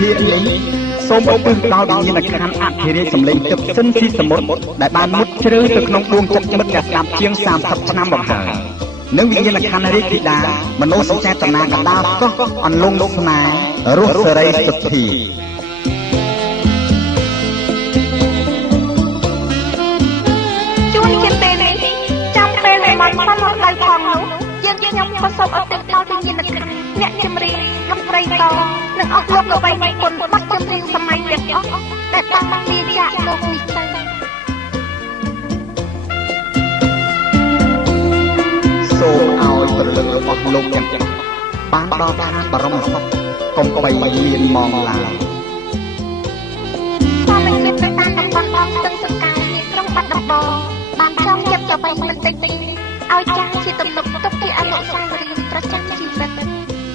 ភាគនេះសូមឧទ្ទិសដល់វិញ្ញាណក្ខន្ធអធិរាជសម្លេងទឹកសិនស៊ីសមុទ្រដែលបានមុតជ្រៅទៅក្នុងដួងចិត្តមិត្តអ្នកស្ដាប់ជាង30ឆ្នាំមកហើយនិងវិញ្ញាណក្ខន្ធរាជធីតាមនោសញ្ចេតនាកណ្ដាលកោះអន្លង់លោកស្នេហ៍រស់សេរីសុទ្ធាជួនជាពេលនេះចាំពេលដែលបានបានមកដៃផងនោះយើងខ្ញុំក៏សូមឧទ្ទិសដល់វិញ្ញាណក្ខន្ធអ្នកចម្រៀងតន្ត្រីតនិងអស់លោកល្បីនិពន្ធបទចម្រៀងសម័យទាំងអស់ដែលបានមានចាក់លោកនេះទៅសូមឲ្យព្រលឹងរបស់លោកទាំងអស់បានដល់ឋានបរមសុខកុំបីមានមងឡើយតាមវិទ្យាសាស្ត្រតំបន់បងស្ទឹងសង្កែទីក្រុងបាត់ដំបងបានចង់យកទៅបីមិនតិចឲ្យចាស់ជាទំនុកទុកជាអនុស្សាវរីយ៍ប្រចាំជីវិត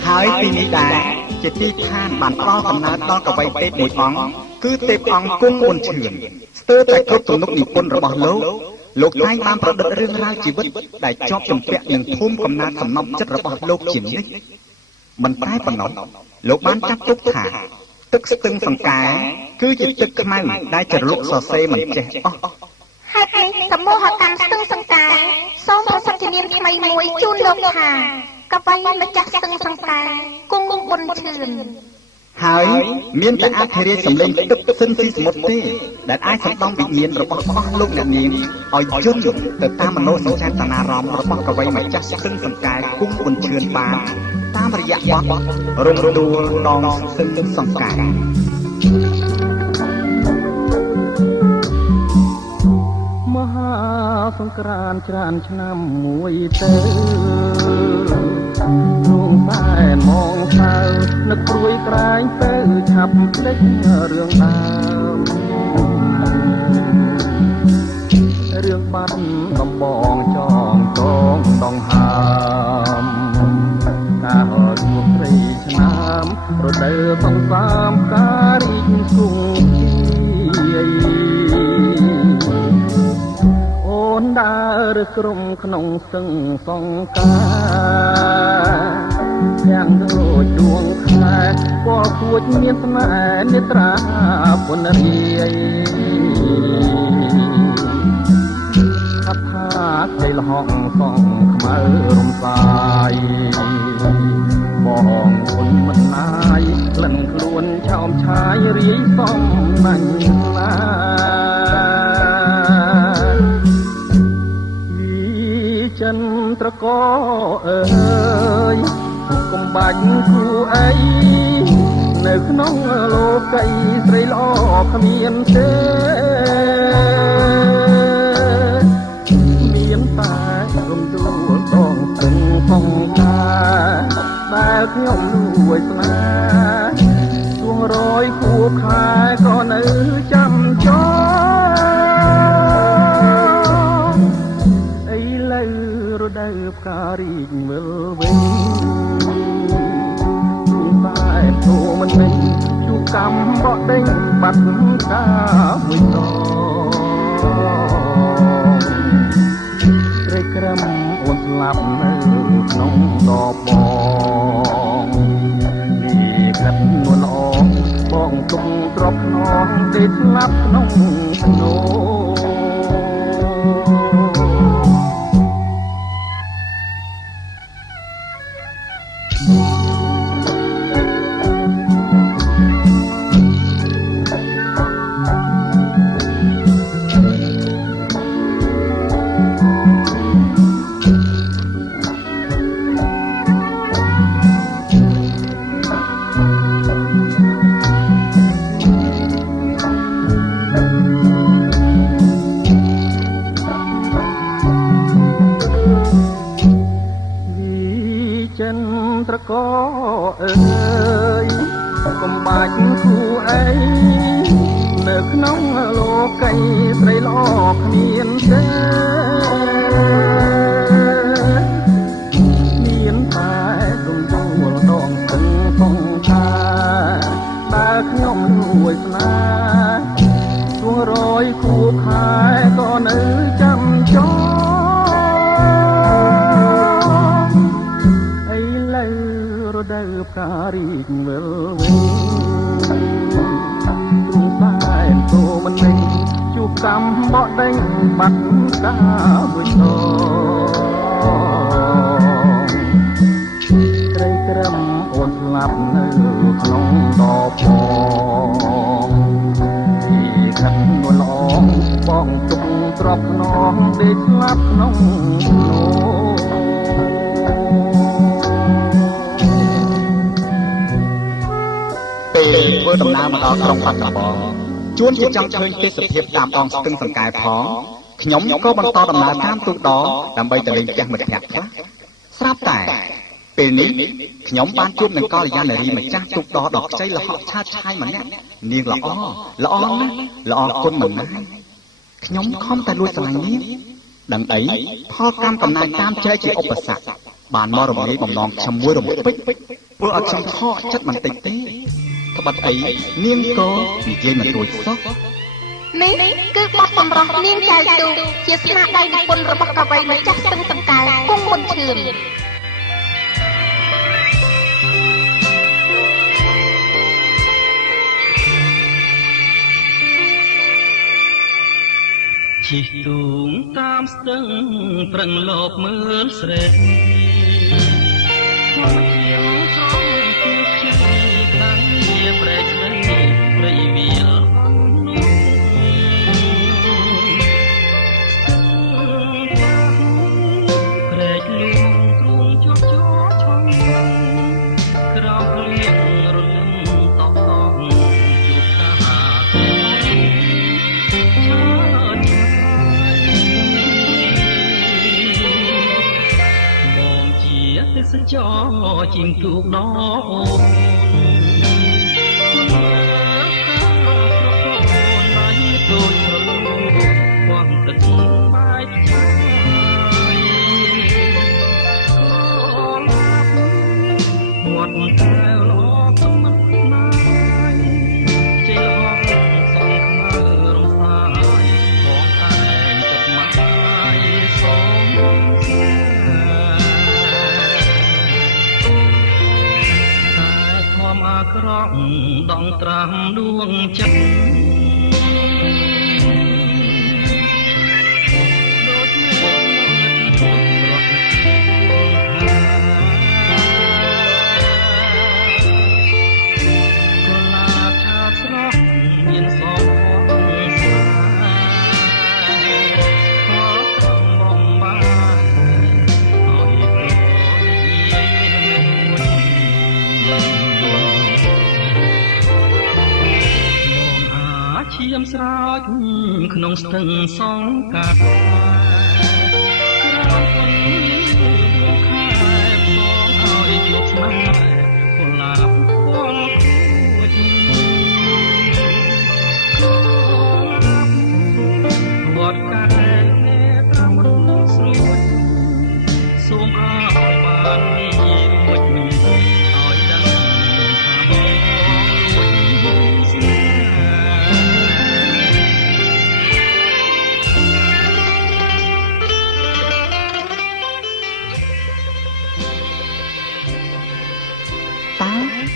ហើយទីនេះដែរជាទីឋានបានផ្ដល់កំណើតដល់កវីទេពមួយអង្គគឺទេពអង្គគង់មុនឈឿនស្ទើរតែគ្រប់ទំនុកនិពន្ធរបស់លោកតែងបានប្រឌិតរឿងរ៉ាវជីវិតដែលជាប់ជំពាក់នឹងភូមិកំណើតសំណប់ចិត្តរបស់លោកជានិច្ចមិនតែប៉ុណ្ណោះលោកបានចាត់ទុកថាទឹកស្ទឹងសង្កែគឺជាទឹកខ្មៅដែលជ្រលក់សរសេរមិនចេះអស់ហេតុនេះសមូហកម្មស្ទឹងសង្កែសូមប្រសិទ្ធនាមថ្មីមួយជូនលោកថាកវីម្ចាស់ស្ទឹងសង្កែគង់ប៊ុនឈឿនហើយមានតែអធិរាជសម្លេងទឹកសិនស៊ីសមុទ្រទេដែលអាចសម្ដំវិញ្ញាណរបស់អស់លោកអ្នកនាងឲ្យយន្តទៅតាមមនោសញ្ចេតនារម្មណ៍របស់កវីម្ចាស់ស្ទឹងសង្កែគង់ប៊ុនឈឿនបានតាមរយៈបទរំដួលដងស្ទឹងសង្កែមហាសង្ក្រាន្តច្រើនឆ្នាំមួយទៅរួងសែនមកសៅនឹកព្រួយក្រែងទៅឆាប់ភ្លេចរឿងដើមរឿងបាត់ដំបងចងកងដងហើមកាលរួចត្រីឆ្នាំរដូវបង្សាមការរីកគង់អូនដើរក្រុមក្នុងស្ទឹងសង្កាទាំងដូចដួងខែពណ៌ពួចមានស្នេហ៍នេត្រាពុនរាយថាក្ដីលហកសងខ្មៅរំសាយបងគុណមិនណាយក្លិនខ្លួនឆោមឆាយរាយសំណាញ់ណាចិនត្រកអើយកំបាច់គូអីនៅក្នុងលោកីស្រីល្អគ្មានទេមានតែរំដួលដងស្ទឹងសង្កែដែលខ្ញុំលួចស្នេហ៍ទួងរយគួខែក៏នៅចាំចោរដូវផ្ការីកវិលវិញទូតែទូមិនវិញជួកម្មបកដេញបាត់តាមួយតព្រៃក្រំអូនស្លាប់នៅក្នុងដបបងនេះកាត់នួនអងបងទុំទ្របខ្នងទេស្លាប់ក្នុងស្នូត្រកអើយកំបាច់គូអីនៅក្នុងលោកីស្រីល្អគ្មានទេមានតែរំដួលដងស្ទឹងសង្កែតែខ្ញុំលួចស្នេហ៍ទួងរយគូខែក៏នៅចាំចោរដូវផ្ការីកវិលវិញ ចាំបកដេញបាត់កាមួយដងក្រីក្រឹមអូនស្លាប់នៅក្នុងដបផងពីខាត់នួនល្អបងទុកទ្របខ្នងដេកស្លាប់ក្នុងនោះពេលធ្វើដំណើរមកដល់ក្រុងបាត់ដំបងជួនជាចង់ឃើញទេសភាពតាមដងស្ទឹងសង្កែផងខ្ញុំក៏បន្តដំណើរតាមទូកដដើម្បីទៅលេងផ្ទះមិត្តភក្តិខ្លះស្រាប់តែពេលនេះខ្ញុំបានជួបនឹងកល្យានារីម្ចាស់ទូកដដ៏ខ្ចីល្ហកឆាតឆាយម្នាក់នាងល្អណាស់ល្អគុណមិនណាយខ្ញុំខំតែលួចស្រឡាញ់នាងដឹងអីផលកម្មកំណាយតាមជ្រែកជាឧបសគ្គបានមករំលាយបំណងខ្ញុំមួយរំពេចព្រោះអត់ខ្ញុំខកចិត្តបន្តិចទេត្បិតអីនាងក៏និយាយមិនរួចសោះនេះគឺបទសម្រស់នាងចៅទូជាស្នាដៃនិពន្ធរបស់កវីម្ចាស់ស្ទឹងសង្កែគង់មុនឈឿនជិះទូងតាមស្ទឹងប្រឹងលបមើលស្រែព្រែកស្រីព្រៃវាលព្រែកលួងទ្រូងជាប់ជាប់ឆំក្រោមលៀងរលឹមតបជួបតាឈើមកជាទេសចរជិះទូកដដូចរលូវងទឹកបាយឆាយក៏លាប់វត្តតែលបមិនណាយជិលហងសងខ្មៅរំសាយបងតែទឹកម៉ាយសូមស្នេហ៍តែធំអាក្រក់ដងត្រាំដួងចិត្តឈាមស្រោចក្នុងស្ទឹងសង្កាត់ក្រោមគុណមកខែបងឲ្យជួបស្នេហ៍កុលាបពលគួចវត្តកែនេត្រមុនស្រួចសូមឲ្យបានមានមួយឲ្យដឹងថាបងលួចស្នេហ៍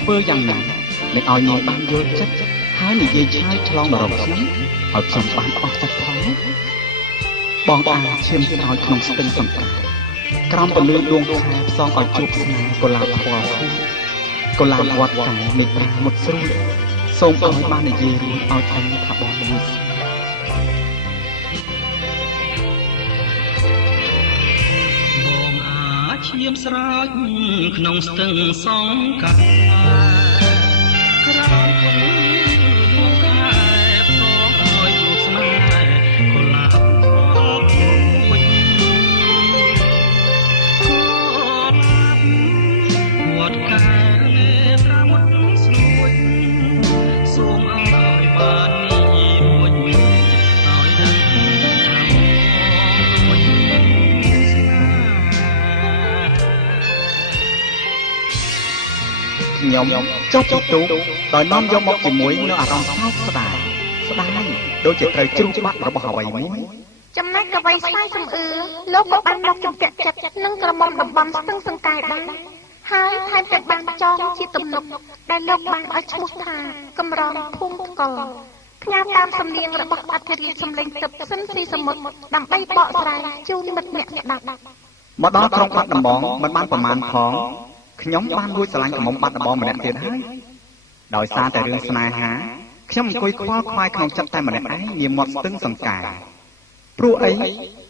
ធ្វើយ៉ាងណានឹងឲ្យនាងបានយល់ចិត្តហើយនិយាយឆ្លើយឆ្លងមករកខ្ញុំឲ្យខ្ញុំបានអស់ចិត្តផងបងអាឈាមស្រោចក្នុងស្ទឹងសង្កែក្រោមពន្លឺដួងខែផ្សងឲ្យជួបស្នេហ៍កុលាបពណ៌ខូចកុលាបវត្តកែនៃប្រាមុតស្រួលសូមឲ្យបាននិយាយរួមឲ្យអញថាបងមួយបងអាឈាមស្រោចក្នុងស្ទឹងសង្កែក្រោមពន្លឺដួងខែផ្សងឲ្យជួបស្នេហ៍កុលាបពណ៌ខូចវត្តកែត្រាមុតស្រួចសូមឲ្យបាននេះរួចឲ្យដឹងថារួចស្នេហ៍ខ្ញុំចុះពីទូកដោយនាំយកមកជាមួយនៅអារម្មណ៍សោកស្ដាយដូចជាត្រូវជ្រុះបាត់របស់អ្វីមួយចំណែកកវីស្វាយសំអឿលោកក៏បានមកជំពាក់ចិត្តនឹងក្រមុំតំបន់ស្ទឹងសង្កែដែរហើយថែមទាំងបានចងជាទំនុកដែលលោកបានឲ្យឈ្មោះថាកំរងភូមិថ្កុល ផ្ញើតាមសំនៀងរបស់អធិរាជសំឡេងទឹកសិនស៊ីសមុទ្រដើម្បីបកស្រាយជូនមិត្តអ្នកស្ដាប់មកដល់ក្រុងបាត់ដំបងមិនបានប្រមាណផងខ្ញុំបានលួចស្រឡាញ់កំមុំបាត់ដំបងម្នាក់ទៀតហើយដោយសារតែរឿងស្នេហាខ្ញុំអង្គុយខ្វល់ខ្វាយក្នុងចិត្តតែម្នាក់ឯងនាមាត់ស្ទឹងសង្កែព្រោះអី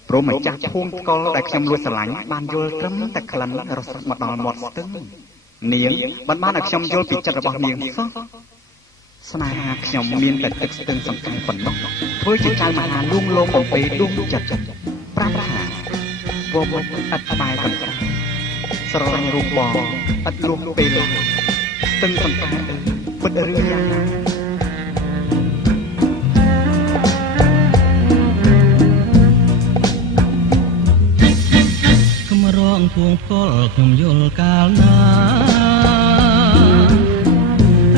ព្រោះម្ចាស់ភូមិស្កលដែលខ្ញុំលួចស្រឡាញ់បានយល់ត្រឹមតែក្លិនរសមកដល់មាត់ស្ទឹងនាងបានឲ្យខ្ញុំយល់ពីចិត្តរបស់នាងសោះស្នេហាខ្ញុំមានតែទឹកស្ទឹងសង្កែប៉ុណ្ណោះធ្វើជាចៅមហាលួងលោមបំពេដួងចិត្តប្រាប់ថាវមឥតក្បែរកន្ត្រៃស្រឡាញ់រូបបងឥតលួងពេលឡើយស្ទឹងសង្កែពិតរឿងយ៉ាងណារងធួងផ្គល់ខ្ញុំយល់កាលណា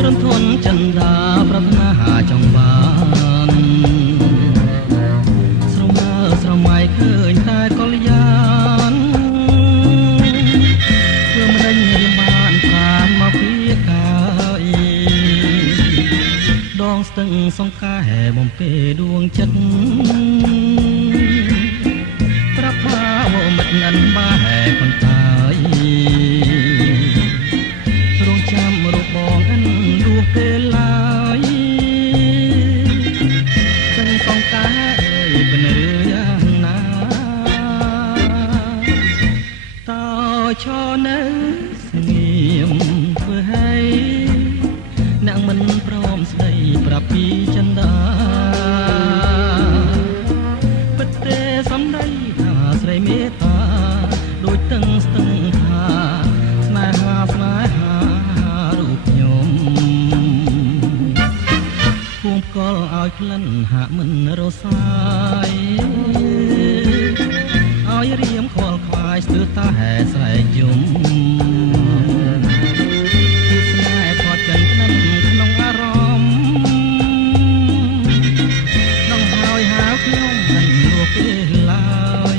រំធនចិន្តាប្រាថ្នាចង់បានស្រមើស្រមៃឃើញតែកល្យានធ្វើមិនដេញរៀមបានប្រានមកពីកាយដងស្ទឹងសង្កែបំពេដួងចិត្តប្រាប់ថាមិត្តនឹងបែកន្តាយរងចាំរូបបងអិនលួសពេលឡើយចឹងសង្កែអើយបិនរឿយ៉ាងណាតើឈរនៅស្ងៀមធ្វើឲ្យអ្នកមិនព្រមស្ដីប្រាប់ពីចិន្តាពិតទេសំដីថាស្រីមេត្តាដូចតឹងស្ទឹងថាស្នេហារូបខ្ញុំភូមិកលឲ្យក្លិនហាក់មិនរសាយឲ្យរៀមខ្វល់ខ្វាយស្ទើរតែស្រែកយំស្នេហ៍ថតចិនក្នុងអារម្មណ៍ដល់ហើយហៅខ្ញុំមិនរកពេលឡើយ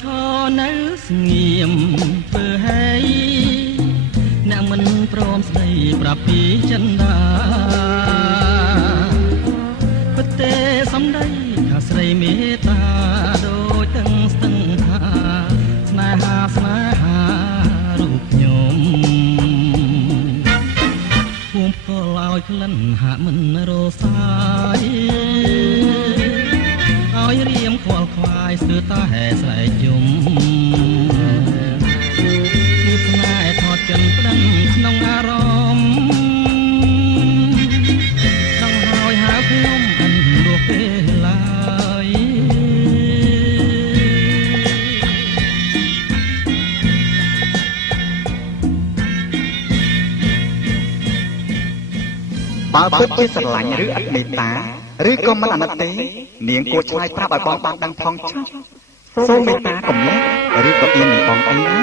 ឈរនៅស្ងៀមធ្វើឲ្យអ្នកមិនព្រមស្ដីប្រាប់ពីចិន្តាពិតទេសំដីថាស្រីមេត្តាដូចតឹងស្ទឹងថាស្នេហារូបខ្ញុំភូមិផ្គល់ឲ្យក្លិនហាក់មិនរសាយឲ្យរៀមខ្វល់ខ្វាយស្ទើរតែស្រែកយំពីស្នេហ៍ថតចិនប្តឹងក្នុងអារម្មណ៍ដល់ហើយហៅខ្ញុំមិនរកពេលឡើយបើពិតជាស្រឡាញ់ឬអត់មេត្តាឬក៏មិនអាណិតទេនាងគួរឆ្លើយប្រាប់ឲ្យបងបានដឹងផងចុះសូមមេត្តាកុំលែងឬក៏អៀននឹងបងអីណា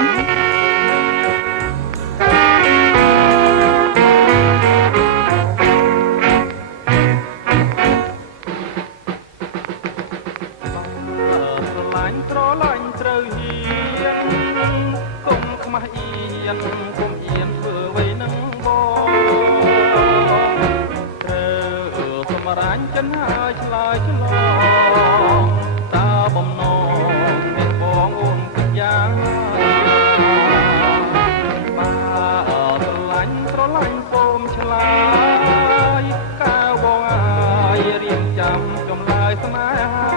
ស្រឡាញ់ត្រូវហ៊ានកុំខ្មាស់អៀនកុំអៀនធ្វើអ្វីនឹងបងត្រូវសម្រាញ់ចិនហើយឆ្លើយឆ្លងតើបំណងអ្នកបងអូនគិតយ៉ាងបើស្រឡាញ់សូមឆ្លើយកាលបងអាយរៀងចាំចម្លើយស្នេហា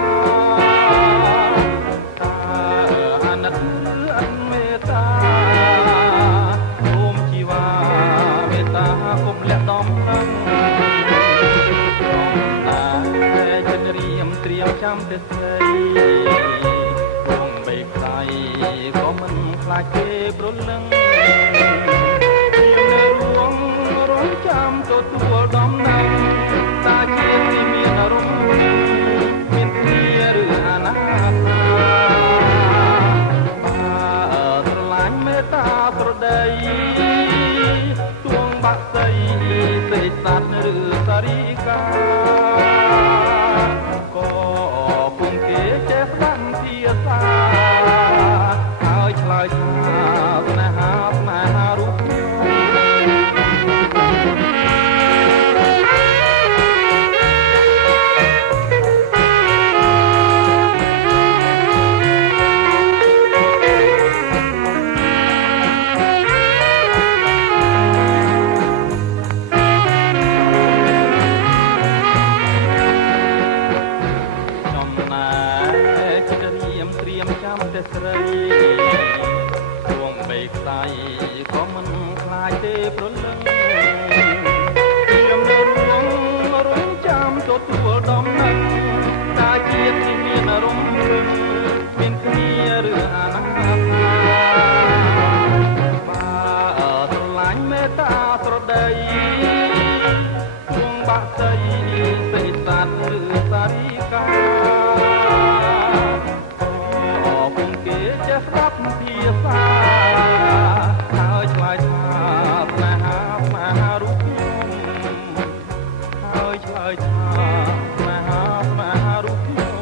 ចាំតែស្រីរងបីខ្សែក៏មិនខ្លាចគេប្រលឹងនៅរួងរងចាំទទួលដំណឹងតាជាទីមានអរំមានគ្នាឬអាណាស្រឡាញ់មេត្តាប្រដីទួងបាក់សីសេះសត្វឬសារីកាក៏ពុំគេចេះស្ដាប់ជាសាហើយឆ្លើយថាស្នេហារូបខ្ញុំស្រីរួងបីខ្សែក៏មិនខ្លាចទេប្រលឹងខ្ញុំនៅរងចាំទទួលដំណឹងតាជាតិនេះមានអរំមានគ្នាឬអាណាបើស្រឡាញ់មេត្តាស្រដីទួងបាក់សីសេះសត្វឬសារីកាចេះស្ដាប់ភាសាហើយឆ្លើយថាស្នេហារូបខ្ញុំហើយឆ្លើយថាស្នេហារូបខ្ញុំ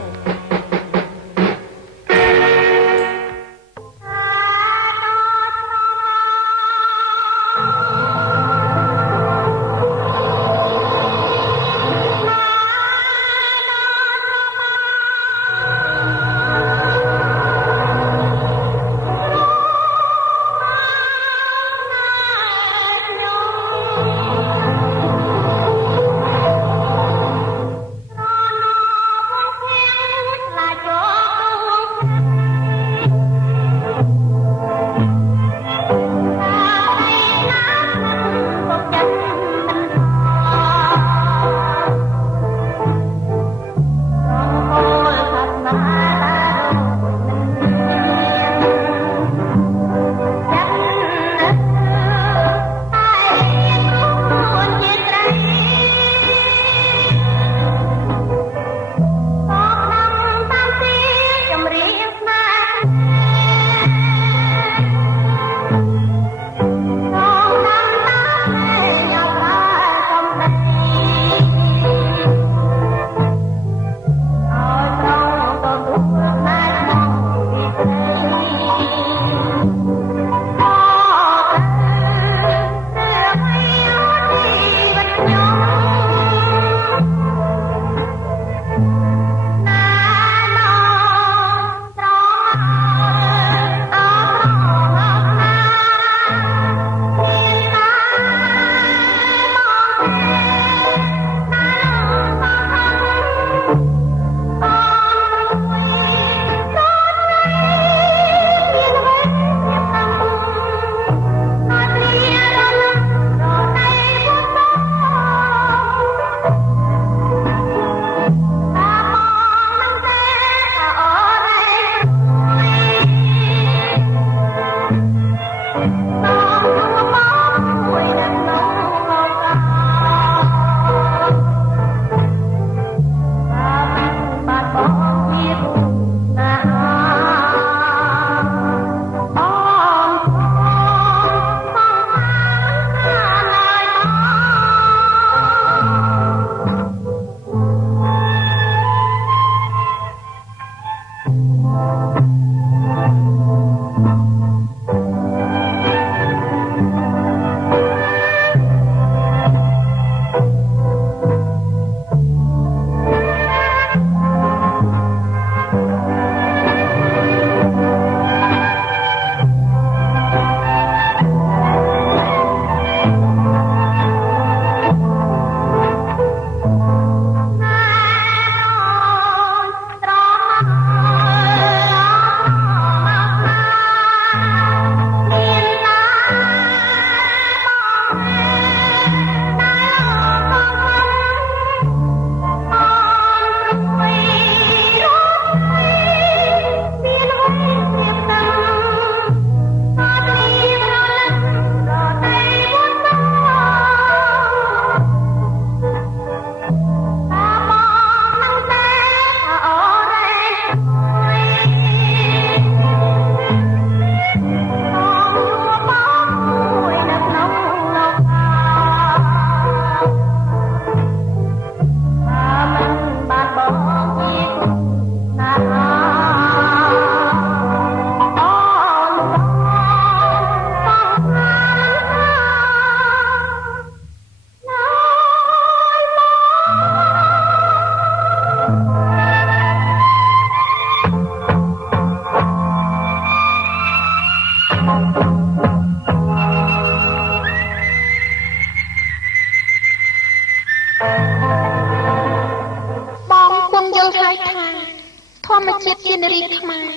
ជាតិជានារីខ្មែរ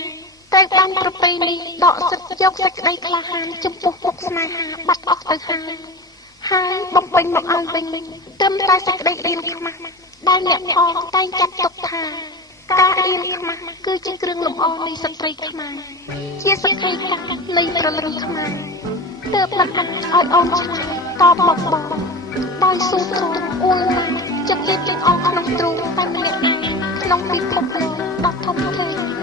តែបានប្រពៃនេះដកសិទ្ធយកសេចក្តីក្លាហានចំពោះពុកស្នេហាបាត់អស់ទៅហើយបំពេញមកឲ្យវិញត្រឹមតែសេចក្តីរៀនខ្មាស់ដែលអ្នកផងតែងចាត់ទុកថាការរៀនខ្មាស់គឺជាគ្រឿងលម្អនៃស្ត្រីខ្មែរជាសក្ខីភាពនៃប្រលឹងខ្មែរទើបបានឲ្យអូនឆ្លើយតបមកបងដោយស៊ូទ្រូងអួលណាស់ចិត្តទៀតទាំងអស់ក្នុងទ្រូងតែម្នាក់ឯងក្នុងពិភពលោកដ៏ធំធេង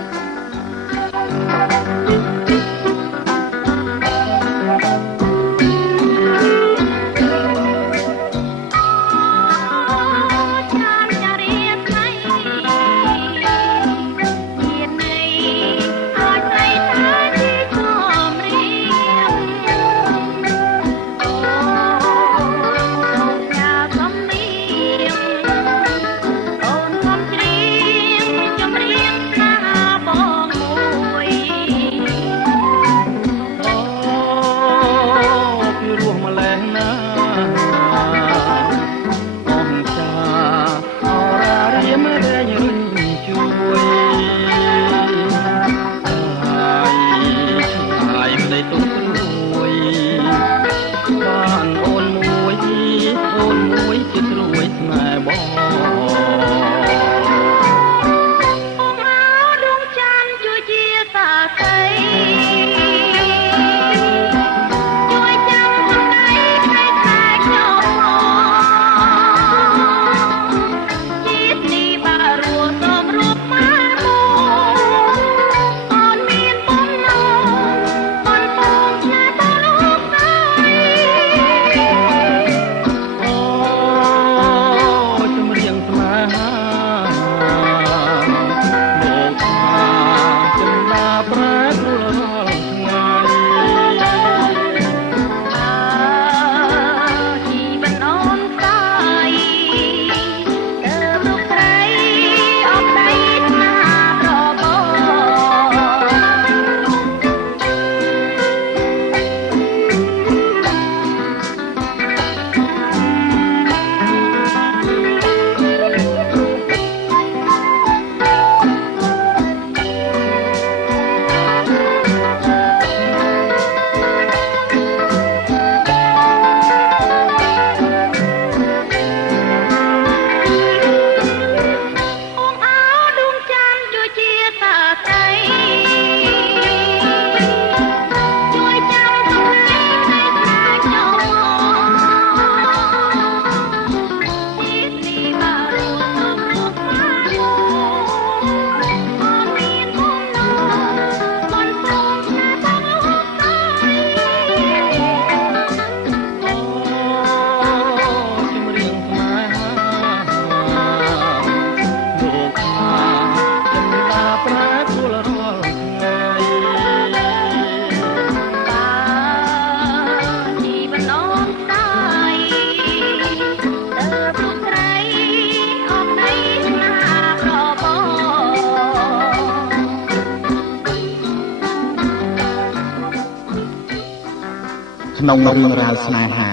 ក្នុងរឿងរ៉ាវស្នេហា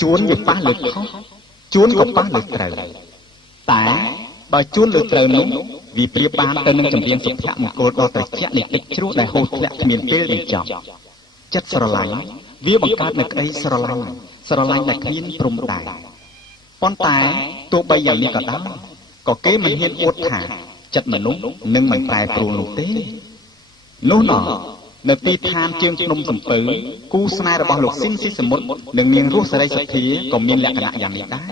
ជួនវាប៉ះលើខុសជួនក៏ប៉ះលើត្រូវតែបើជួនលើត្រូវនោះវាប្រៀបបានទៅនឹងចម្រៀងសុភមង្គលដ៏ត្រជាក់នៃទឹកជ្រោះដែលហូរធ្លាក់គ្មានពេលបញ្ចប់ចិត្តស្រឡាញ់វាបង្កើតនូវក្តីស្រឡាញ់ដែលគ្មានព្រំដែនប៉ុន្តែទោះបីយ៉ាងនេះក៏ដោយក៏គេមិនហ៊ានអួតថាចិត្តមនុស្សនឹងមិនប្រែប្រួលនោះទេនោះណោះនៅទីឋានជើងភ្នំសំពៅគូស្នេហ៍របស់លោកស៊ីនស៊ីសមុទ្រនិងនាងរស់សេរីសុទ្ធាក៏មានលក្ខណៈយ៉ាងនេះដែរ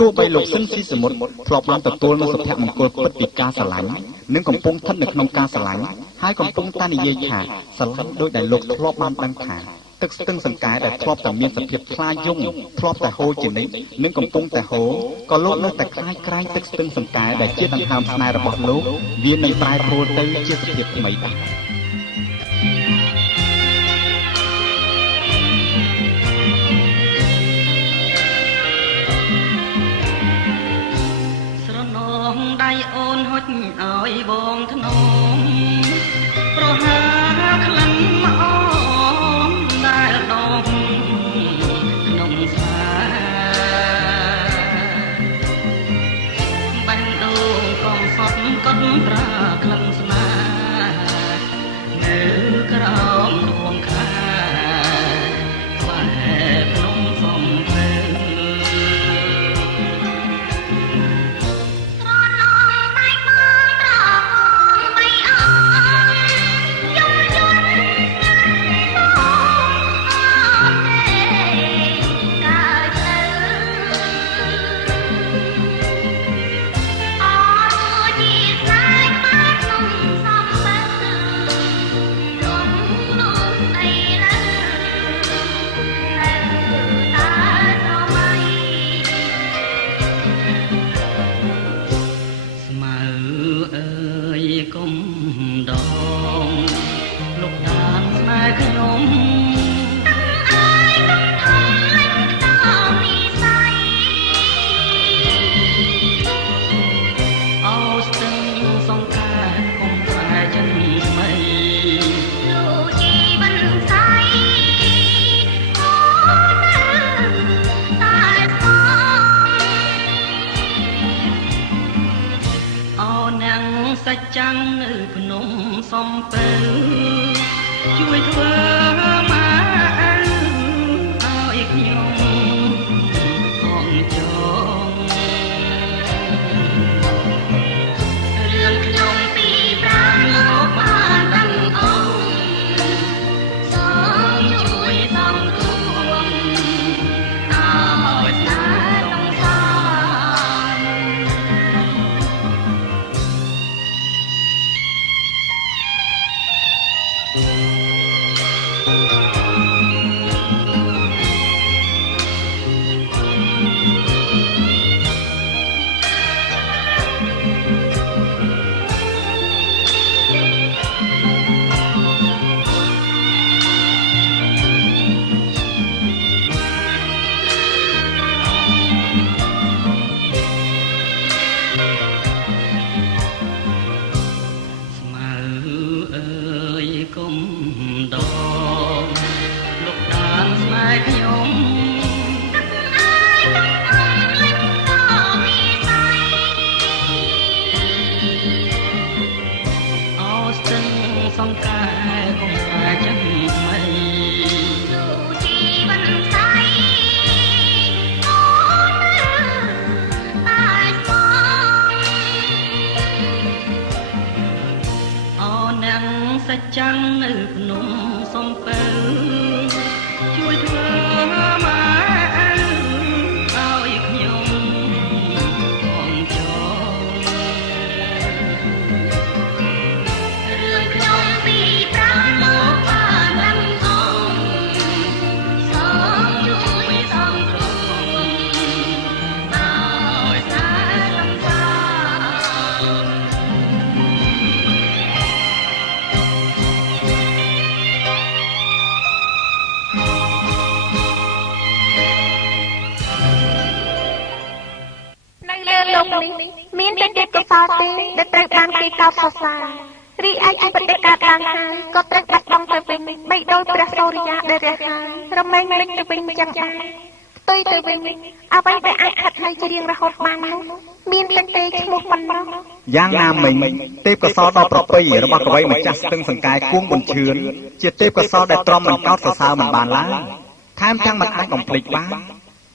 ទោះបីលោកស៊ីនស៊ីសមុទ្រធ្លាប់បានទទួលនូវសុភមង្គលពិតពីការស្រឡាញ់និងកំពុងស្ថិតនៅក្នុងការស្រឡាញ់ហើយកំពុងតែនិយាយថាស្រឡាញ់ដោយដែលលោកធ្លាប់បានដឹងថាទឹកស្ទឹងសង្កែដែលធ្លាប់តែមានសភាពថ្លាយងធ្លាប់តែហូរជានិច្ចនិងកំពុងតែហូរក៏លោកនៅតែខ្លាចក្រែងទឹកស្ទឹងសង្កែដែលជាដង្ហើមស្នេហ៍របស់លោកវានឹងប្រែប្រួលទៅជាសភាពថ្មីដែរដៃអូនហុចឲ្យបងធ្នមប្រហាក្លិនមកអូនដែលដងក្នុងស្លាបែងដូងកំសត់ក៏ ត្រាក្លិនស្នេហ៍នៅក្រោមដួងខែខ្វែភ្នំសំភៅសាច់ចាំងនៅភ្នំសំពៅជួយធ្វើមកឲ្យខ្ញុំផងចងរឿងខ្ញុំពីប្រាំលោកបានដឹងអង្គសូមជួយសំទួងឲ្យស្នេហ៍ក្នុងសងសង្កាយកុំខ្លាចចិត្តថ្មីចូលជីវិតស្អីអូនតែបងអូននឹងសច្ចាំងនៅភ្នំសំពៅជួយធ្វើមកឲ្យខ្ញុំផងចងមានតែទេពកោសលទេដែលត្រូវបានគេកោតសរសើររីឯជីវិតដែលកើតឡើងហើយក៏ត្រូវបាត់បង់ទៅវិញបីដោយព្រះសូរិយាដែលរះហើយរមែងលេចទៅវិញយ៉ាងដែរផ្ទុយទៅវិញអ្វីដែលអាចខាត់នៅជារៀងរហូតបាននោះមានតែទេឈ្មោះប៉ុណ្ណោះយ៉ាងណាមិញទេពកោសលដ៏ប្រពៃរបស់កវីម្ចាស់ស្ទឹងសង្កែគួងប៊ុនឈឿនជាទេពកោសលដែលទ្រាំមិនកោតសរសើរមិនបានឡើយថែមទាំងមិនអាចបំភ្លេចបាន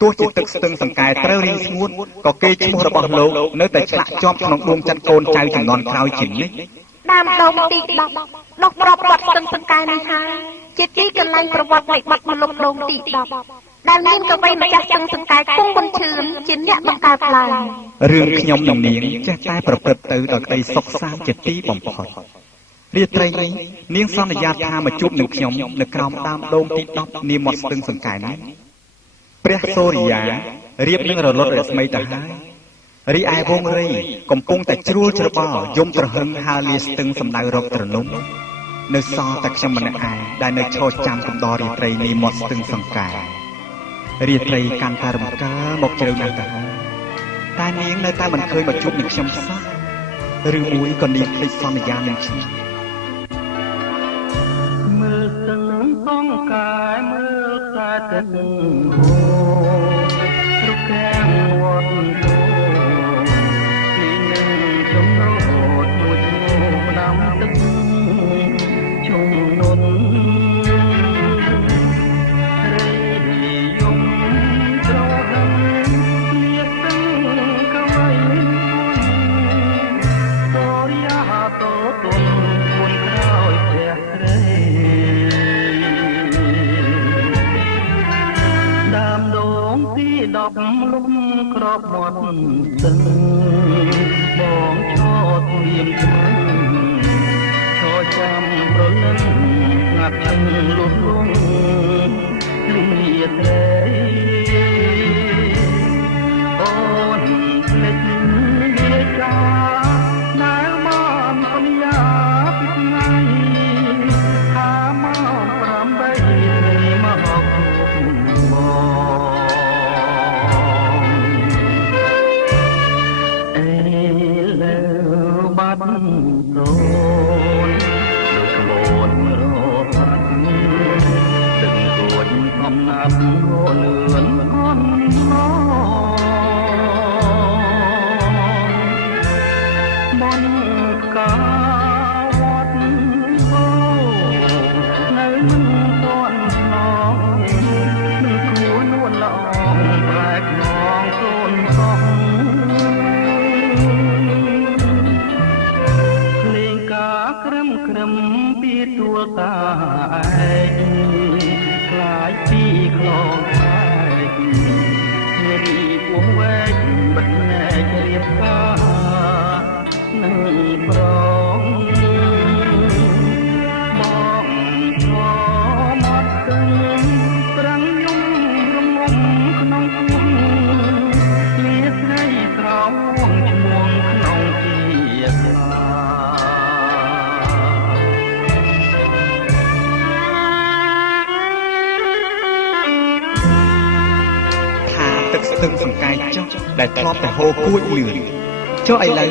ទោះជាទឹកស្ទឹងសង្កែត្រូវរីងស្ងួតក៏គេឈ្មោះរបស់លោកនៅតែឆ្លាក់ជាប់ក្នុងដួងចិត្តកូនចៅជំនាន់ក្រោយជានិច្ចដើមដុំទី10ដុះប្របវត្តស្ទឹងសង្កែនេះហើយជាទីកន្លែងប្រវត្តិនៃបាត់មកលុបដងទី10ដែលមានកវីម្ចាស់ស្ទឹងសង្កែគង់ប៊ុនឈឿនជាអ្នកបង្កើតឡើងរឿងខ្ញុំនឹងនាងចេះតែប្រព្រឹត្តទៅដោយក្តីសុខសាន្តជាទីបំផុតរាត្រីនេះនាងសន្យាថាមកជួបនឹងខ្ញុំនៅក្រោមដើមដងទី10នាមាត់ស្ទឹងសង្កែនេះព្រះសូរិយារៀបនឹងរលត់រស្មីទៅហើយរីឯវងរីកំពុងតែជ្រួលច្របល់យំត្រហឹងហើលាស្ទឹងសម្ដៅរកត្រនំនៅសល់តែខ្ញុំម្នាក់ឯងដែលនៅឈរចាំកំដររាត្រីនេះមាត់ស្ទឹងសង្កែរាត្រីកាន់តែរំកើមកជ្រៅណាស់ទៅហើយតែនាងនៅតែមិនឃើញមកជួបនឹងខ្ញុំសោះឬមួយក៏នាងភ្លេចសន្យានឹងខ្ញុំមើលស្ទឹងសង្កែមើលខ្សែទឹកហូររុកខាំងវត្តទូពីនឹងចំណោត ប់មាត់ទឹងបងឈរធៀមឆ្ងាញ់ឈរចាំប្រលឹងស្ងាត់ឈឹងលុះលងលំលាទេអូនភ្លេចវាចានៅមកអនុញ្ញាតពីថ្ងៃថាមក8ថ្ងៃមកគ្រប់បងអេលើបាត់កូនដូចក្បូនរត់ទឹករួចកំណាប់ងលឿនអន់ឡបនកាវត្តអូនៅមិនទាន់ឆ្លងមិនគួរនួនល្អប្រែកនងកូនកោះលេងកាក្រឹមក្រឹមពីទួលតាឯងខ្លាយពីខ្លងឯងនារីពួងវែងបិទណែករៀបការនឹងប្រងបងឈរមកទឹងប្រាំងយំរងំក្នុងពោះលាស្រីស្រោមឈ្មោះក្នុងជាស្លាថាទឹកស្ទឹងសង្កែចុះដែលធ្លាប់តែហូរគួចលឿនចុះឥឡូវ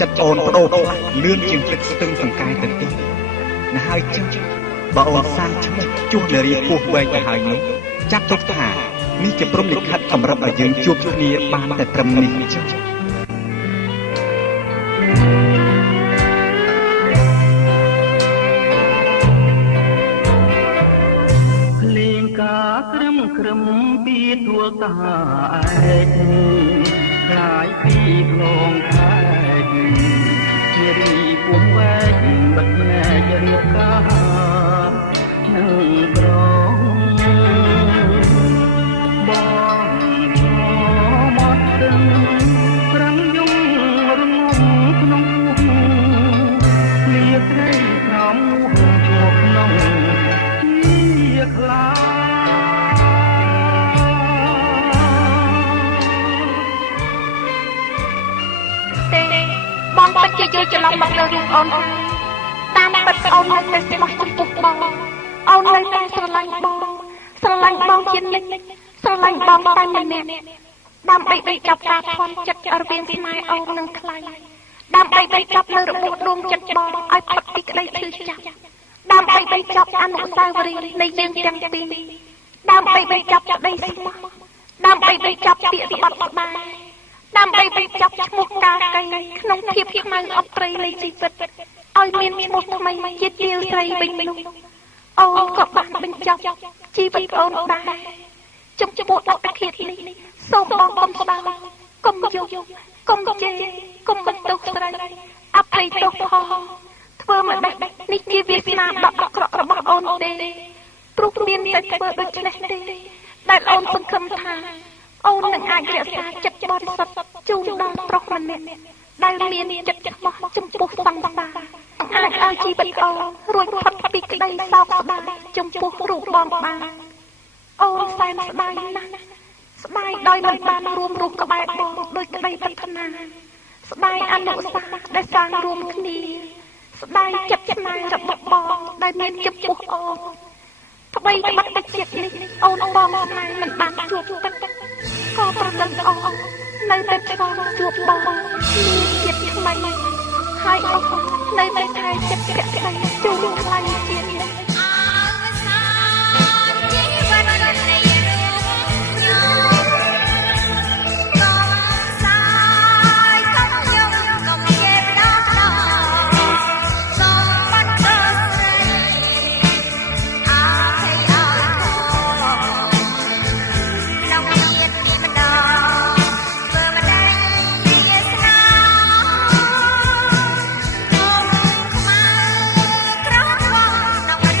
ចិត្តអូនបដូរផ្លាស់លឿនជាងទឹកស្ទឹងសង្កែទៅទៀតណាហើយចុះបើអូនសានឈ្មោះជួសនារីពោះវែងទៅហើយនោះចាត់ទុកថានេះជាព្រំលិខិតកម្រិតឲ្យយើងជួបគ្នាបានតែត្រឹមនេះចុះភ្លេងកាក្រឹមក្រឹមពីទួលតាឯងខ្លាយពីខ្លងខែកជារីពួងវែងបិទណែករៀបការនឹងប្រងបងឈរមកទឹងប្រាំងយំរងំក្នុងពោះលាស្រីស្រោមជួបក្នុងជាខ្លាទេបងពិតជាយល់ច្រឡំមកលើរឿងអូនហើយតាមពិតអូននៅតែស្មោះចំពោះបងអូននៅតែស្រឡាញ់បងជានិច្ចស្រឡាញ់បងតែម្នាក់ដើម្បីបញ្ចប់ការធន់ចិត្តរវាងស្នេហ៍អូននិងថ្លៃដើម្បីបញ្ចប់នៅរបួសដួងចិត្តបងឲ្យផុតពីក្តីឈឺចាប់ដើម្បីបញ្ចប់អនុស្សាវរីយ៍នៃយើងទាំងពីរដើម្បីបញ្ចប់ក្តីស្មោះដើម្បីបញ្ចប់ពាក្យស្បត់ស្បាយដើម្បីបញ្ចប់ឈ្មោះកាកៃក្នុងភាពខ្មៅអត់ត្រីនៃជីវិតឲ្យមានឈ្មោះថ្មីជាទាវស្រីវិញនោះអូនក៏បានបញ្ចប់ជីវិតអូនដែរចំពោះអត្តឃាតនេះសូមបងកុំស្ដាប់កុំយកកុំជេរកុំបន្ទោសស្រីអភ័យទោសផងធ្វើមិនដេចនេះជាវាសនាដ៏អាក្រក់របស់អូនទេព្រោះមានតែធ្វើដូច្នេះទេដែលអូនសង្ឃឹមថាអូននឹងអាចរក្សាចិត្តបរិសុទ្ធជូនដល់ប្រុសម្នាក់ដែលមានចិត្តខ្មោះចំពោះសង្សារអាចឲ្យជីវិតអូនរួចផុតពីក្តីសោកស្ដាយចំពោះរូបបងបានអូនសែនស្ដាយណាស់ស្ដាយដោយមិនបានរួមរូបក្បែរបងដោយក្តីប្រាថ្នាស្ដាយអនុស្សាវរីយ៍ដែលសាងរួមគ្នាស្ដាយចិត្តស្នេហ៍របស់បងដែលមានចំពោះអូនថ្មីត្បិតតែជាតិនេះអូនបងស្នេហ៍មិនបានជួបទឹកក៏ប្រសិនអូននៅតែឆ្លងជួបបងមានជាតិថ្មីហើយអូននៅតែថែចិត្តភក្តីជូនថ្លៃជាតិនេះក្នុង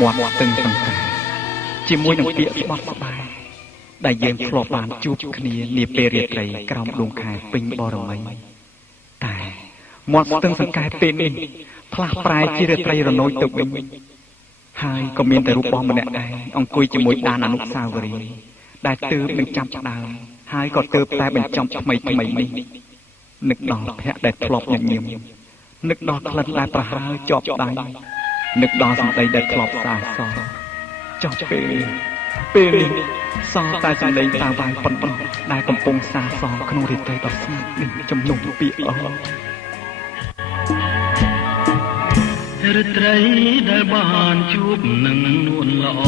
មាត់ស្ទឹងសង្ការជាមួយនឹងពាក្យស្បត់ស្បាយដែលយើងធ្លាប់បានជួបគ្នានាពេលរាត្រីក្រោមដួងខែពេញបរមីតែមាត់ស្ទឹងសង្កែពេលនេះផ្លាស់ប្រែជារាត្រីរនោចទៅវិញហើយក៏មានតែរូបបងម្នាក់ដែរអង្គុយជាមួយដានអនុស្សាវរីយ៍ដែលទើបនឹងចាប់ផ្ដើមហើយក៏ទើបតែបញ្ចប់ថ្មីនេះនឹកដល់ភ័ក្រដែលធ្លាប់ញញឹមនឹកដល់ក្លិនដែលប្រហើរជាប់ដៃនឹកដល់សម្ដីដែលធ្លាប់ស្អាតសចុះពេលនេះសល់តែសម្ដីតាវាយប៉ុណ្ណោះដែលកំពុងសាសងក្នុងរាត្រីដ៏ស្ងាត់នេះចំនួនពាក្យអស់រាត្រីដែលបានជួបនឹងនួនល្អ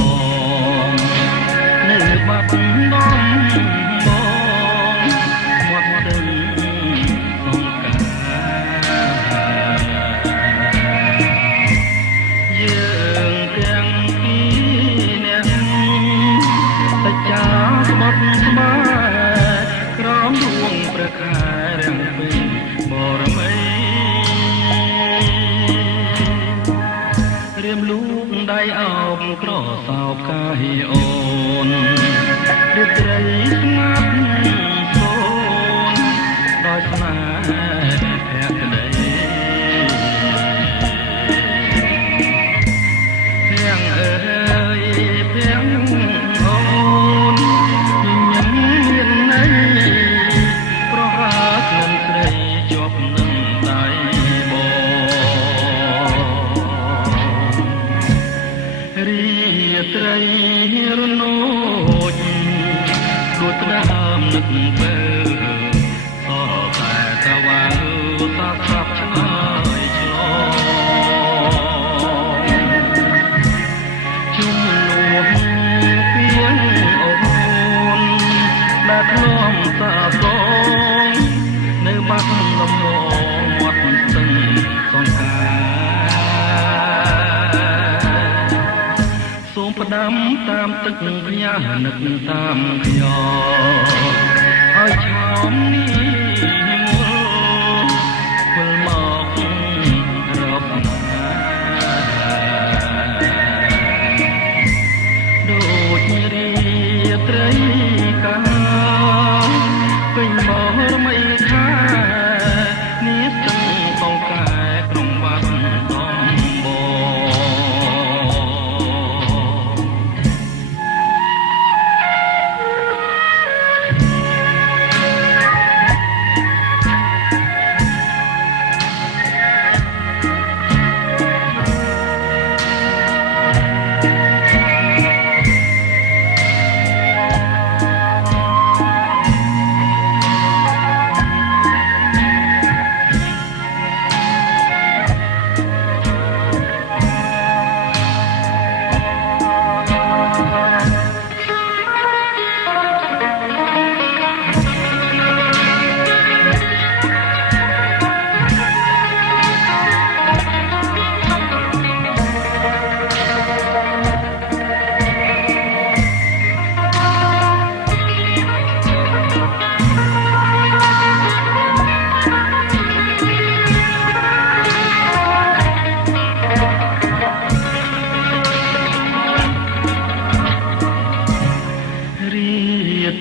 នៅបាត់ដំបងមាត់ទឹកសង្ការយើងទាំងពីរនាក់តែចាស្បត់ស្មាក្រោមដួងព្រះខែរាំងពេញបរមីរៀមលូកដៃអោបក្រសោបកាយអូនរាត្រីស្ងាត់សូនដោយស្នេហ៍ភក្តីភៀងអើយភៀងអូនញញឹមមានន័យប្រហាក្លិនស្រីជាប់នឹងដៃរាត្រីរនោចដូចដើមនឹកពេលសតែតវ៉ាសាស្រាប់ឆ្លើយឆ្លងជុំនួនពីងអូនដែលធ្លាប់សាសងនៅបាត់ដំបងមាត់ស្ទឹងសង្ការសូមផ្ដាំតាមទឹកផ្ញើនឹកតាមខ្យល់ឲ្យឆោមនេះវិលមករកណាដូចរាត្រីកាពេញបរមីខានេះស្ទឹងសង្កែក្នុងបាត់ដំបង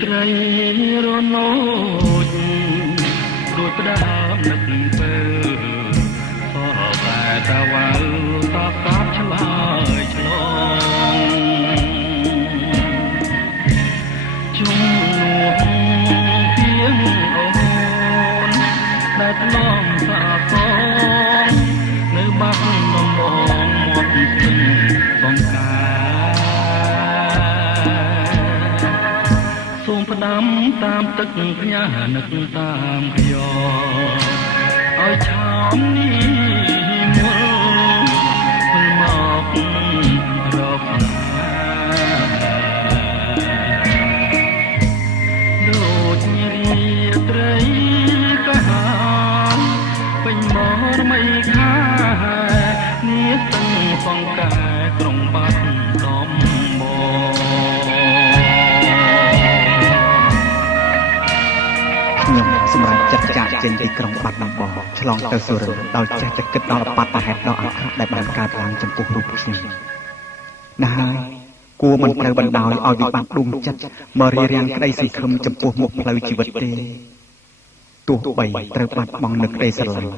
ត្រីរនោចដូចផ្ដាំនឹកពេលសតែតវ៉ាសាស្រាប់ឆ្លើយឆ្លងជុំនួនពីងអូនដែលធ្លាប់សាសងនៅបាត់ដំបងមាត់ស្ទឹងសង្ការសូមផ្ដាំតាមទឹកផ្ញើនឹកតាមខ្យល់ឲ្យឆោមនេះវិលមករកណាដូចរាត្រីកាពេញបរមីខានេះស្ទឹងសង្កែក្រុងបាត់ដំបងខ្ញុំសម្រាប់ចាត់ចាកចេញពីក្រុងបាត់ដំបងឆ្លងទៅសុរិនដោយចេះតែគិតដល់បាត់ហេតុដ៏អាក្រក់ដែលបានកើតឡើងចំពោះរូបខ្ញុំ ណាហើយគួរមិនត្រូវបណ្ដោយឲ្យវិបត្តិដួងចិត្តមករារាំងក្តីសង្ឃឹមចំពោះមុខផ្លូវជីវិតទេទោះបីត្រូវបាត់បង់នូវក្តីស្រឡាញ់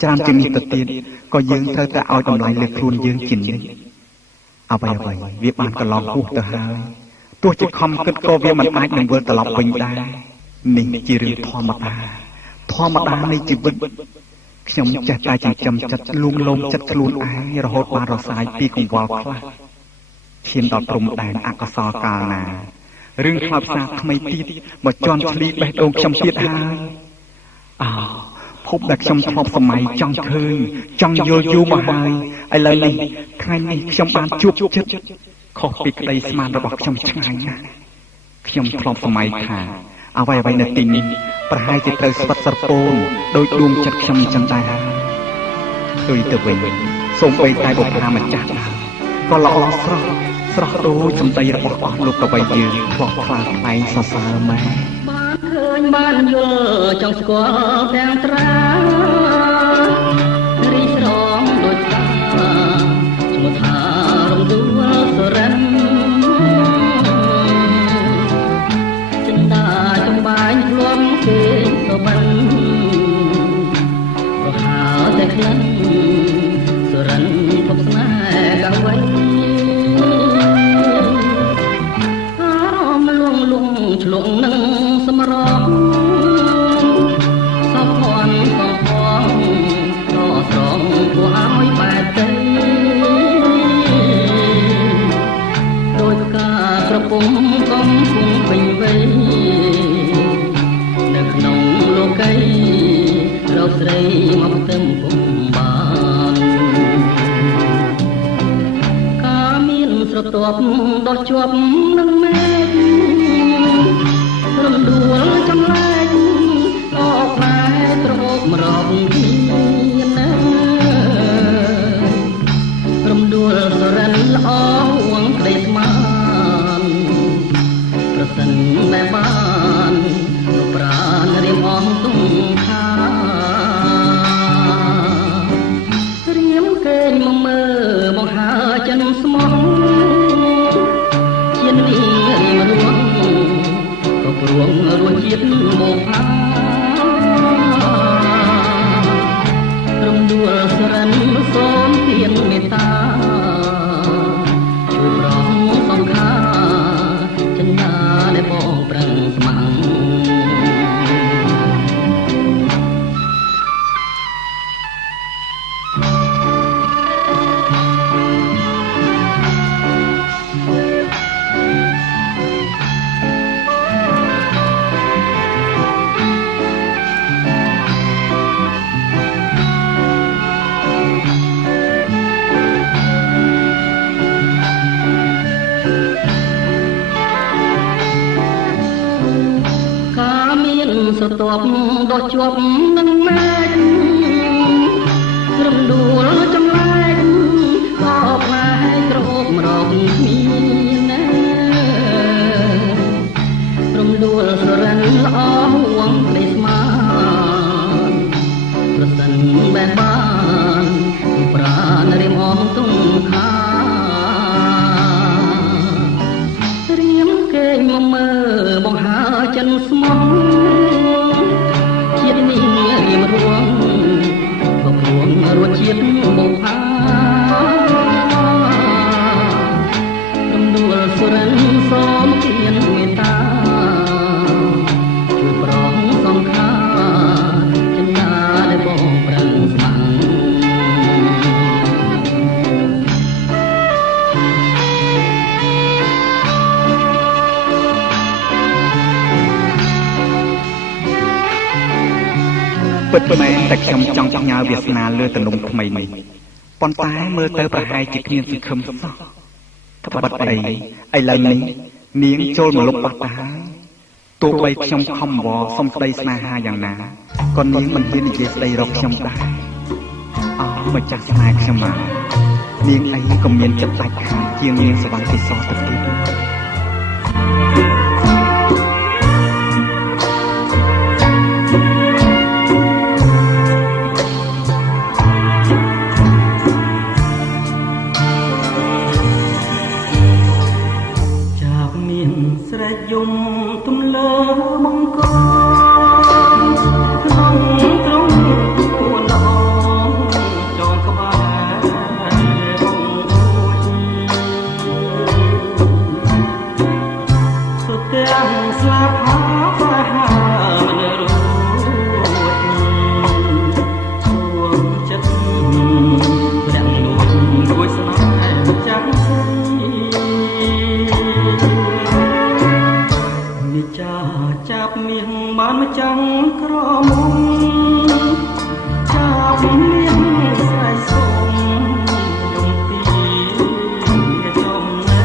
ច្រើនជាងនេះទៅទៀតក៏យើងត្រូវតែឲ្យតម្លៃលើខ្លួនយើងជានិច្ចអ្វីវាបានកន្លងហួសទៅហើយទោះជាខំគិតក៏វាមិនអាចនឹងវិលត្រឡប់វិញដែរនេះជារឿងធម្មតានៃជីវិតខ្ញុំចេះតែចិញ្ចឹមចិត្តលួងលោមចិត្តខ្លួនឯងរហូតបានរសាយពីកង្វល់ខ្លះឈានដល់ព្រំដែនអកុសលកាលណារឿងខ្លោចផ្សាថ្មីទៀតមកជន់ឈ្លីបេះដូងខ្ញុំទៀតហើយភពដែលខ្ញុំធ្លាប់សម័យចង់ឃើញចង់យល់យូរមកហើយឥឡូវនេះថ្ងៃនេះខ្ញុំបានជួបចិត្តខុសពីក្តីស្មានរបស់ខ្ញុំឆ្ងាយណាស់ខ្ញុំធ្លាប់សម័យថាអ្វីនៅទីនេះប្រហែលជាត្រូវស្វិតស្រពោនដោយដួងចិត្តខ្ញុំចឹងដែរឃើញទៅវិញសូម្បីតែបុព្វាម្ចាស់ក៏ល្អស្រស់ដូចសម្ដីរបស់អស់លោកកវីយើងធ្លាប់ខ្លាំងខ្លែងសរសើរម៉ែបានឃើញបានយល់ចង់ស្គាល់ទាំងត្រារីស្រងដូចតាឈ្មោះថារំដួលសុរិនចិន្តាចំបាញ់ភ្លុំគេសុបិនប្រហើតែក្លិនសុរិនភពស្នេហ៍កវីឆ្លងនឹងសម្រងសោកភ័ណ្ឌសំផងតស្រងគួរឲ្យបែកទៅដោយការក្រពុំកំពុងពេញវ័យនៅក្នុងលោកីរកស្រីមកផ្ទឹមពុំបានការមានស្រទាប់ដោះជាប់នឹងមេរំដួលចម្លែកអកផ្លែត្រហូបរកគ្នាណារំដួលសរិនល្អហួងក្តីស្មានប្រសិនតែបានលោកប្រានរៀមអងទុំខារៀមកេងមកមើលបង្ហើចិនស្មោះជានាងរៀមរួងព្រោះរសជាតិមកផារំដួលសរិនសូមទានមេត្តាជួយប្រងសង្ខាចិន្តាដែលបងប្រឹងស្ម័គ្រស្រទាប់ដោះជាប់នឹងមេឃរំដួលចម្លែកក៏ផ្លែក្រអូបរកគ្នាណារំដួលសរិនល្អហួងក្តីស្មានប្រសិនបែបបានប្រាណរៀមអងទុំខារៀមកេងមកមើលបង្ហើចិនស្មោះជាតិនេះរៀមរួងក៏ព្រួងរសជាតិមកផារំដួលសុរិនសូមទានមេត្តាជួយប្រងសង្ខាចិន្តាដែលបងប្រឹងស្ម័គ្រពិតមែនតែខ្ញុំចង់ផ្ញើវាសនាលើទំនុំថ្មីនេះប៉ុន្តែមើលទៅប្រហែលជាគ្មានសង្ឃឹមសោះត្បិតអីឥឡូវនេះនាងចូលមកលុបបាត់ទៅហើយទោះបីខ្ញុំខំវល់សុំស្ដីស្នេហាយ៉ាងណាក៏នាងមិនហ៊ាននិយាយស្ដីរកខ្ញុំដែរម្ចាស់ស្នេហ៍ខ្ញុំមកនាងអីក៏មានចិត្តដាច់ខាតជាងនាងសវណ្ណពិសោទៅទៀត យំទំលើមង្គលក្នុងត្រង់ពួនល្អចងក្បែរបងអួយសុទ្ធទាំងស្លាប់ហាហាមិនរួចជួងចិត្តព្រះនួនរួចស្នេហ៍ចាំចាប់មាសបានមកចាំក្រមុំចាប់មាសស្រែសុំយំទីចំណៃ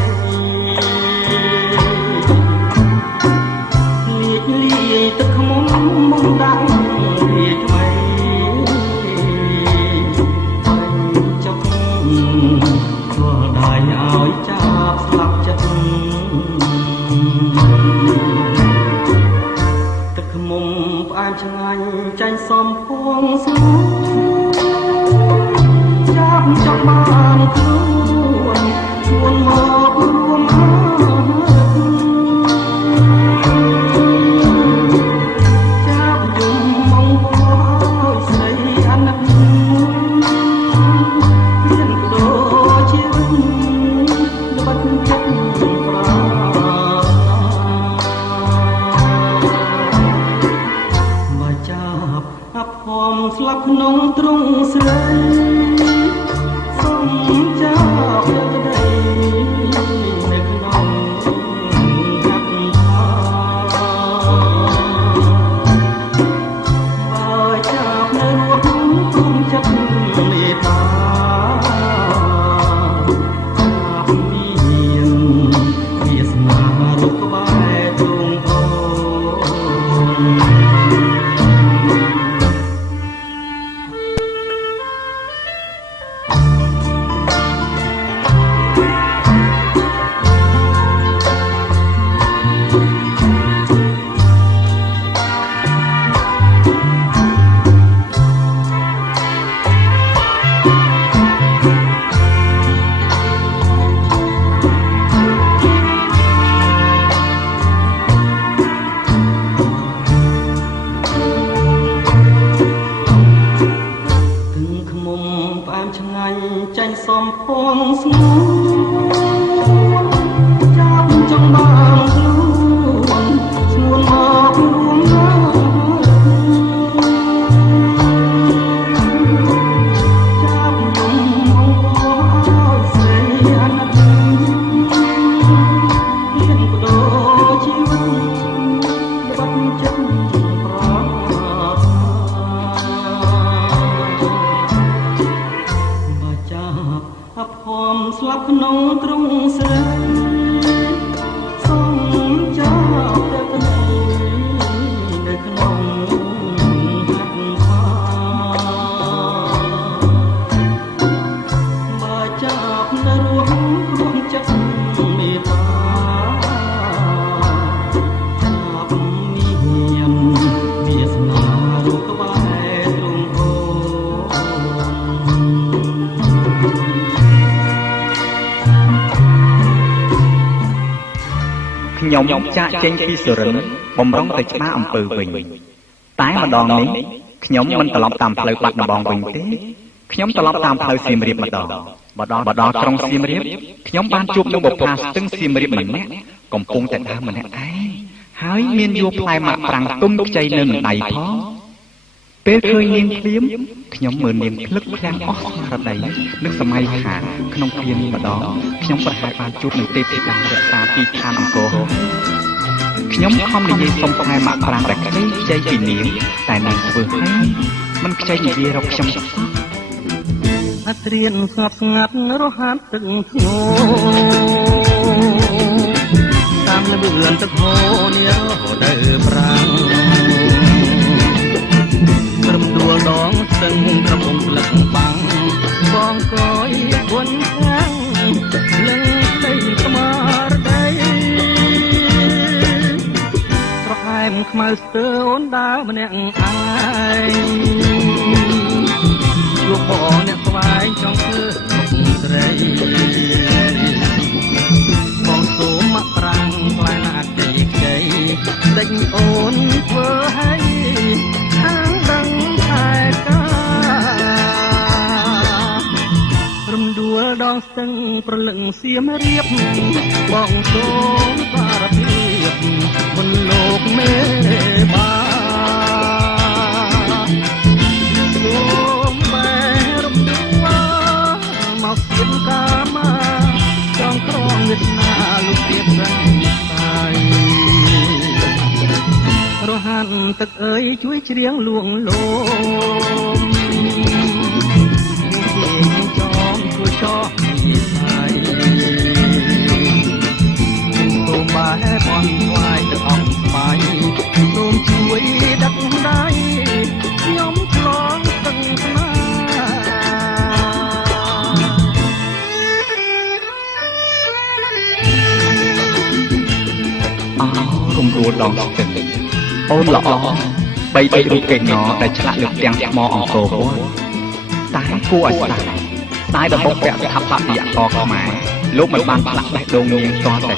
លាយទឹកខ្មុំមុំដាក់លាថ្មីចុកធ្វើដៃឲ្យចាប់ស្លាប់ចិត្តមុំផ្អែមឆ្ងាញ់ចាញ់សំភួងស្លូចាប់ចង់បានខ្លួនជួនមករួមចាប់យំមកឲ្យស្រីអាណិតមានដូរជាវិញល្បិតចិត្តប្រាស្លាប់ក្នុងទ្រង់ស្រីសុំចាប់ក្តីនៅក្នុងហាត់បើចាប់នៅរស់គុំចិត្តមេតាចាប់មានវាសនារូបក្បែរទ្រង់អូចាញ់សំភួងស្នូចាប់ចង់បានខ្លួនស្ងួនមករួមណាចាប់យំមកឲ្យស្រីអាណិតមានបដូរជីវិតបាត់ចិត្តប្រាអភ័មស្លាប់ក្នុងទ្រង់ស្រីសុំចាប់តែក្តីនៅក្នុងហាត់ផាបើចាប់នៅរស់រួមចិត្តមេតាចាប់មានវាសនារូបក្បែរទ្រង់អូខ្ញុំចាក់ចេញពីសុរិន្ទបំរុងទៅច្បារអំពើវិញតែម្ដងនេះខ្ញុំមិនត្រឡប់តាមផ្លូវបាត់ដំបងវិញទេខ្ញុំត្រឡប់តាមផ្លូវសៀមរាបម្ដងមកដល់ក្រុងសៀមរាបខ្ញុំបានជួបនឹងបុព្វាស្ទឹងសៀមរាបម្នាក់កំពុងតែដើរម្នាក់ឯងហើយមានយកផ្លែម៉ាក់ប្រាំងទុំខ្ចីនៅនឹងដៃផងពេលឃើញនាងភ្លាមខ្ញុំមើលនាងភ្លឹកភ្លាំងអស់ស្មារតីនឹកសម័យថាក្នុងភ្លាមម្ដងខ្ញុំប្រហែលបានជួបនឹងទេពធីតារក្សាទីឋានអង្គរខ្ញុំខំនិយាយសុំផ្លែម៉ាក់ប្រាំងដែលខ្ចីពីនាងតែនាងធ្វើឲ្យមិនខ្ចីនិយាយរកខ្ញុំសោះអត់រៀនស្ងប់ស្ងាត់រហ័សទឹកធ្ងោតាមលឿនទឹកហូរនេះរហូតដល់ប្រាំងត្រឹមដួលដងស្ទឹងក្រពុំស្លឹកបាំងបងកយបុនខាងលឹងដីស្មារតីប្រហែលខ្មៅស្ទើអូនដើរម្នាក់ឯងជួបបងអ្នកស្វែងចង់ធ្វើមុខស្រីបងសូមមកប្រាំងផ្លែណាក់ទី ងស្ទឹងប្រលឹងសៀមរៀបបងសូមសារភាពមុនលោកមេបាសូមបែរំដួលមកស្គៀនកាមាចង់ក្រងវាសនាលោកទៀតស្រីរហានទឹកអើយជួយច្រៀងលួងលោមចងជួយចោះពីស្អីសូមបែបនថ្វាយទឹកអស់ស្បៃសូមជួយដឹកដៃខ្ញុំឆ្លងទឹកស្នារំរួលដងចិត្តអូនល្អបីដូចរូបកេងណដែលឆ្លាក់លើផ្ទាំងថ្មអង្គរវត្តតែគួរឲ្យស្ដាយស្ដាយដល់បុព្វស្ថាបត្យករខ្មែរលោកមិនបានឆ្លាក់បេះដូងនាងតតែ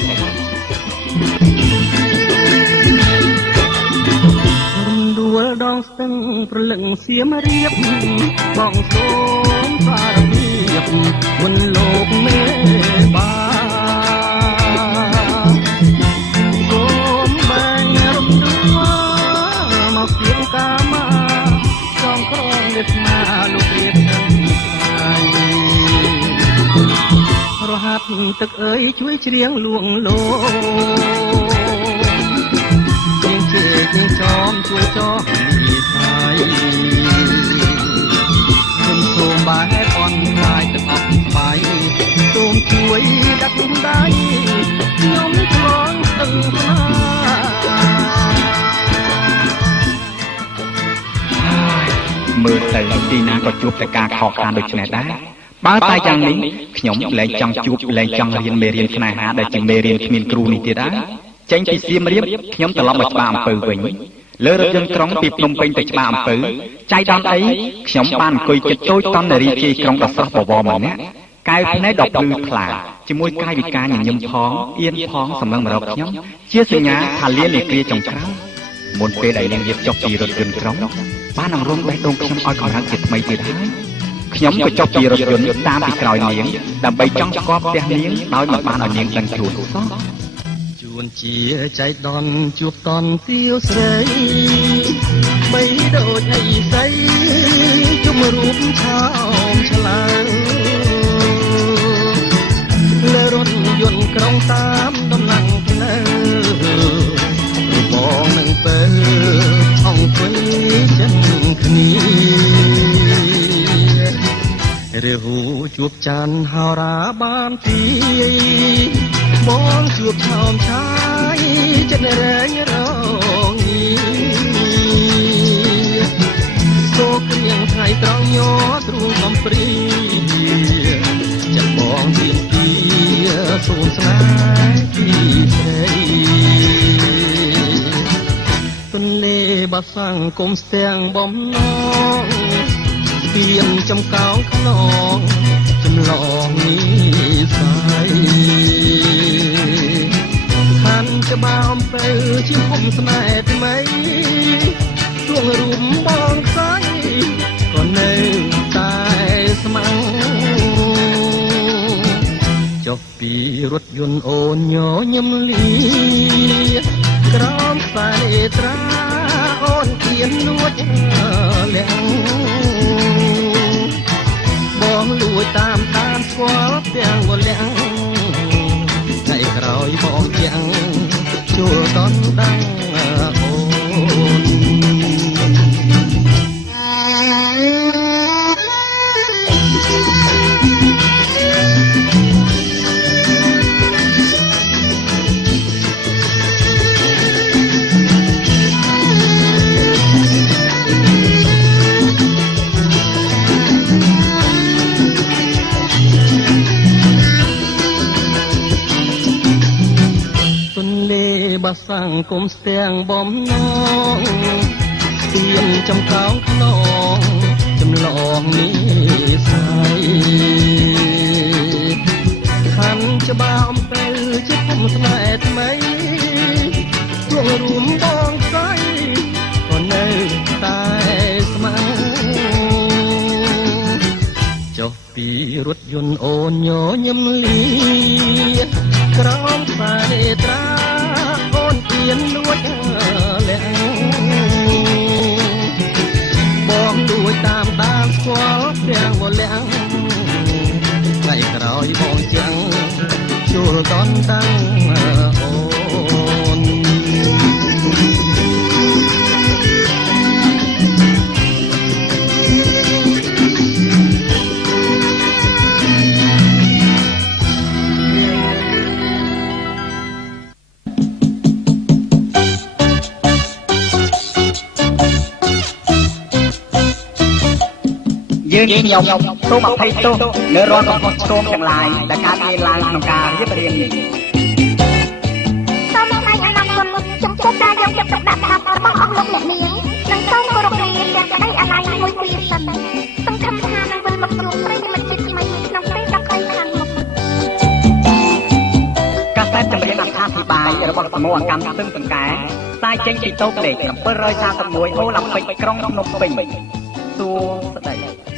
រំដួលដងស្ទឹងប្រលឹងសៀមរៀបបងសូមសារភាពមុនលោកមេបាកាមាចងក្រងវាសនាលោករៀបទាំងថ្ងៃរហាត់ទឹកអើយជួយច្រៀងលួងលោជាងជេកជាងចោមជួយចោះពីស្អីសូមបែបអនឡាយទឹកអស់ស្បៃសូមជួយដាក់ដៃខ្ញុំឆ្លងស្ទឹងស្នាមើលទៅទីណាក៏ជួបតែការខកខានដូចនេះដែរបើតែយ៉ាងនេះខ្ញុំលែងចង់ជួបលែងចង់រៀនមេរៀនស្នេហាដែលជាមេរៀនគ្មានគ្រូនេះទៀតដែរចេញពីសៀមរាបខ្ញុំត្រឡប់មកច្បារអំពៅវិញលើរថយន្តក្រុងពីភ្នំពេញទៅច្បារអំពៅចៃដន្យអីខ្ញុំបានអង្គុយចិត្តតូចតនារីជ័យក្រុងដ៏ស្រស់បវរម្នាក់កែវភ្នែកដ៏ភ្លឺថ្លាជាមួយកាយវិការញញឹមផងអៀនផងសម្លឹងមករកខ្ញុំជាសញ្ញាថាលាននីគ្រាចុងក្រោយមុនពេលដែលនាងរៀបចុះពីរថយន្តក្រុងបានអង្រំបេះដូងខ្ញុំឲ្យកម្រើកជាថ្មីទៀតហើយខ្ញុំក៏ចុះពីរថយន្តតាមពីក្រោយនាងដើម្បីចង់ស្គាល់ផ្ទះនាងដោយមិនបានឲ្យនាងដឹងខ្លួនសោះជួនជាចៃដន្យជួបតន់ទាវស្រីបីដូចអីស្អីជុំរូបឆោមឆ្លើលើរថយន្តក្រុងតាមដំណឹងផ្លូវបងនឹងពេលអង្គុយចិនគ្នារាហូជួបច័ន្ទហោរាបានទីបងជួបឆោមឆាយចិត្តរែងរងាសូគ្រៀងថ្ងៃត្រង់ញ័រទ្រូងកំព្រីចិត្តបងទៀមទីសូមស្នេហ៍ពីស្រីទន្លេបាសាំងគុំស្ទាំងបំណងស្ពានចំកោងខ្នងចម្លងនេះស្អីខាន់ច្បារអំពៅជាហុំស្នេហ៍ថ្មីទួងរូបបងខ្សែក៏នៅតែស្មាំងចុះពីរថយន្តអូនញញឹមលីក្រោមខ្សែត្រាអូនគៀនលួចលាក់បងលួចតាមស្គាល់ទាំងវលាក់ថ្ងៃក្រោយបងទាំងជួលតន់ដឹងអូនបាសាំងគុំស្ទាំងបំណងស្ពានចំកោងខ្នងចម្លងនេះស្អីខាន់ច្បារអំពៅជាភូមិស្នេហ៍ថ្មីជួងរួមបងស្អីក៏នៅតែស្មៅចុះពី ពីរថយន្តអូនញញឹមលីក្រោមខ្សែត្រាអូនអៀនលួចលះបងលួចតាមដានស្គាល់ទាំងមលះថ្ងៃក្រោយបងចាំងជួលតនតាំងអូនយើងខ្ញុំសូមអភ័យទោសនៅរាល់កំហុសឆ្គងទាំងឡាយដែលកើតមានឡើងក្នុងការរៀបរៀងនេះ សូមថ្លែងអំណរគុណចំពោះការយកចិត្តទុកដាក់របស់អស់លោកអ្នកនាងនិងសូមគោរពលាទាំងក្តីអាល័យមួយពីសិនសង្ឃឹមថានឹងវិលមកជួបប្រិយមិត្តជាថ្មីក្នុងពេលដ៏ខ្លីខាងមុខ កាសែតចម្រៀងអត្ថាធិប្បាយរបស់សមូហអង្កាំស្ទឹងសង្កែផ្សាយចេញពីតូបលេខ731អូឡាំពិកក្រុងភ្នំពេញសួស្តី